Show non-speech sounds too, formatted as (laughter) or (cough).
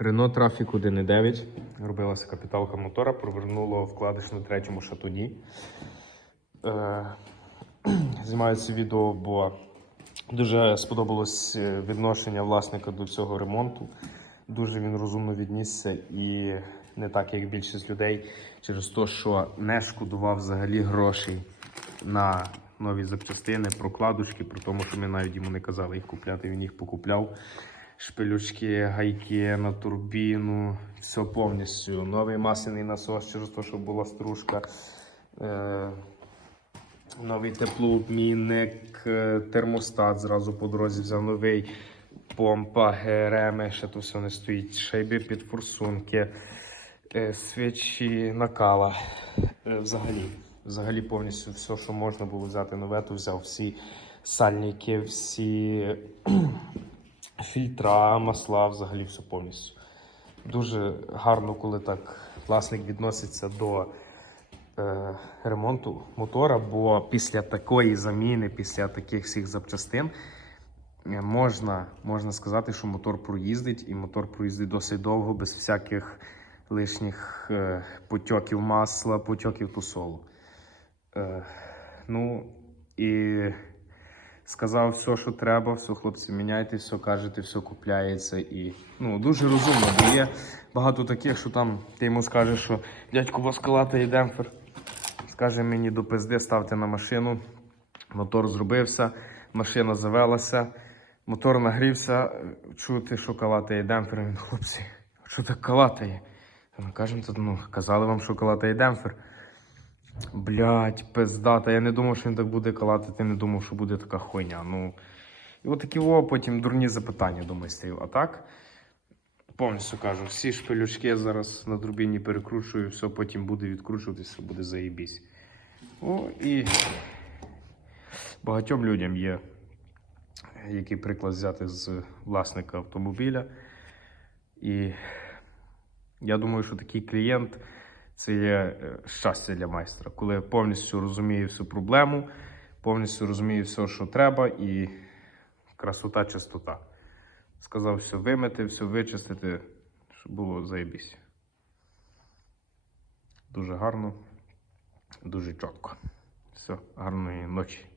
Renault Traffic 1.9. Робилася капіталка мотора, провернуло вкладиш на третьому шатуні. Е, (clears throat) знімаю це відео, бо дуже сподобалось е, відношення власника до цього ремонту. Дуже він розумно віднісся і не так, як більшість людей, через те, що не шкодував взагалі грошей на нові запчастини, прокладушки, при тому, що ми навіть йому не казали їх купляти, він їх покупляв. Шпилючки, гайки на турбіну, все повністю. Новий масляний насос через те, що була стружка. Е, Новий теплообмінник, е, термостат зразу по дорозі взяв новий, помпа, ГРМ, ще то все не стоїть, шайби під форсунки, е, свічі, накала. Е, Взагалі, взагалі повністю все, що можна було взяти нове, то взяв всі сальники, всі фільтра, масла, взагалі все повністю. Дуже гарно, коли так власник відноситься до е, ремонту мотора, бо після такої заміни, після таких всіх запчастин, е, можна, можна сказати, що мотор проїздить, і мотор проїздить досить довго, без всяких лишніх е, потьоків масла, потьоків тусолу. Е, ну і сказав все, що треба, все, хлопці, міняйте, все кажете, все купляється. І ну, дуже розумно, бо є багато таких, що там ти йому скажеш, що дядько воскалата і демпфер. Скаже мені до пизди, ставте на машину. Мотор зробився, машина завелася, мотор нагрівся, чути, що калатає демпфер. Він, хлопці, що так калатає? Ми кажемо, ну, казали вам, що калатає демпфер. Блять, пиздата. Я не думав, що він так буде калатити, не думав, що буде така хуйня. Ну, і от такі о, потім дурні запитання до майстрів. А так, повністю кажу, всі шпилючки я зараз на дробіні перекручую, все потім буде відкручуватися, буде заєбісь. О, і багатьом людям є який приклад взяти з власника автомобіля. І я думаю, що такий клієнт це є е, щастя для майстра, коли повністю розуміє всю проблему, повністю розуміє все, що треба, і красота, чистота. Сказав все вимити, все вичистити, щоб було заєбісь. Дуже гарно, дуже чітко. Все, гарної ночі.